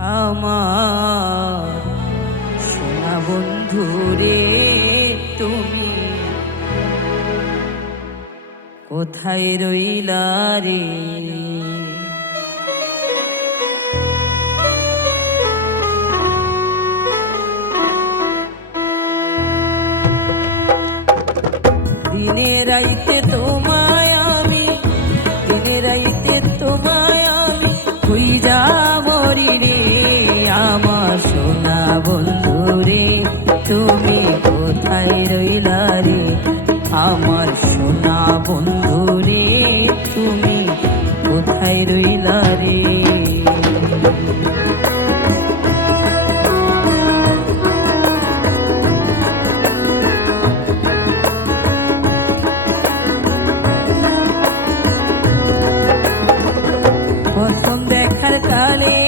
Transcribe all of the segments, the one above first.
আমার সোনা বন্ধু রে তুমি। কোথায় রইলা রে? রাইতে তোমায় আমি, দিনে রাইতে তোমায় আমি হই যা রে আমার সোনা বন্ধু রে তুমি কোথায় রইলা রে? প্রথম দেখার কালে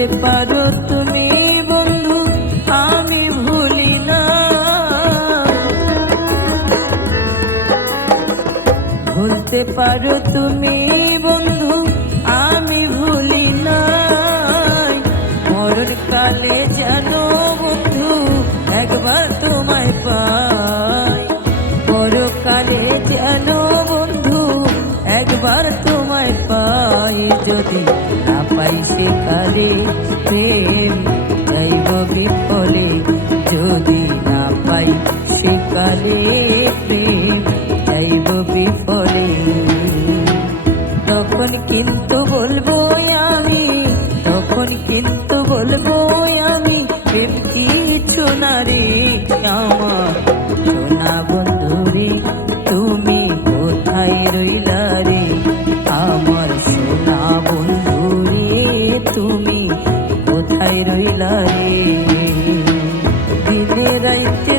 ভুলতে পারো তুমি, বন্ধু, আমি ভুলি না। ভুলতে পারো তুমি, বন্ধু, আমি ভুলি না মরণ কালে যেন বন্ধু একবার তোমায় পাই। পরকালে যেন বন্ধু একবার তোমায় পাই। যদি পাইছে কালে প্রেম যাইব বিফলে যদি না পাই সে কালে প্রেম যাইব বিফলে তখন কিন্তু বলব আমি, তখন কিন্তু বলব আমি, প্রেম কিছু না রে আমার। বন্ধু রে তুমি কোথায় রইলা? রইলা রে। দিনে রাইতে